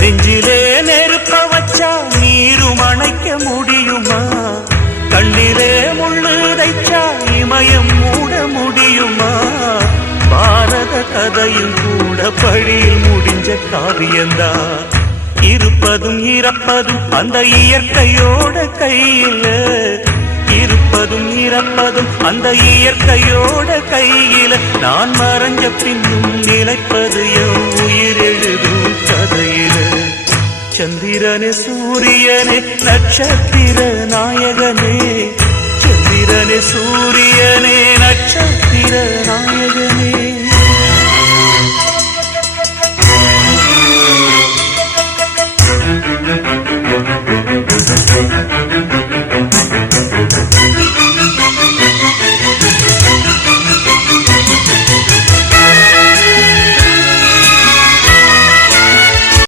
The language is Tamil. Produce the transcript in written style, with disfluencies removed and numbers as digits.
நெஞ்சிலே நெருப்ப வச்சா நீரும் அணைக்க முடியுமா? கண்ணிலே முள்ளு தைச்சா இமயம் மூட முடியுமா? பாரத கதையில் கூட பழியில் முடிஞ்ச காவியந்தான். இருப்பதும் இறப்பதும் அந்த இயற்கையோட கையில, இருப்பதும் இறப்பதும் அந்த இயற்கையோட கையில. நான் மறைஞ்ச பின்னும் நிலைப்பது என் உயிர் எழுதும் கதையில. சந்திரனே சூரியனே நட்சத்திர நாயகனே, சந்திரனே சூரியனே நட்சத்திர நாயகனே.